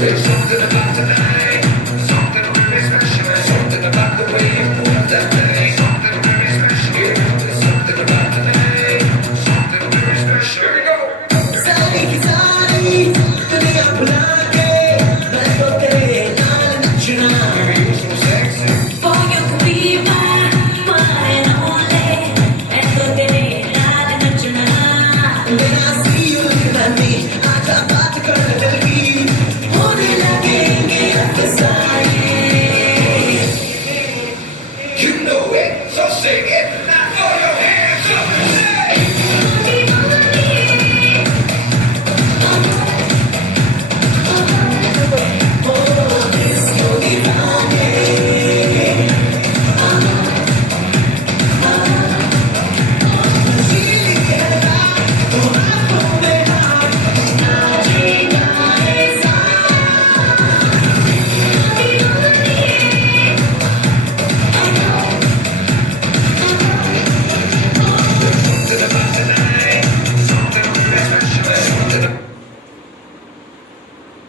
There's something about tonight, something really special, something about the way you move that thing, something very special. There's something about tonight, something very special. Here we go. सारी की सारी दुनिया भुला के मैं तो तेरे नाल नचना. Baby, you're so sexy. For you to be mine, mine and only. And so tere naal nachna. When I see you looking at me, आजा बात कर दिल की, होने लगेंगे अफसाने.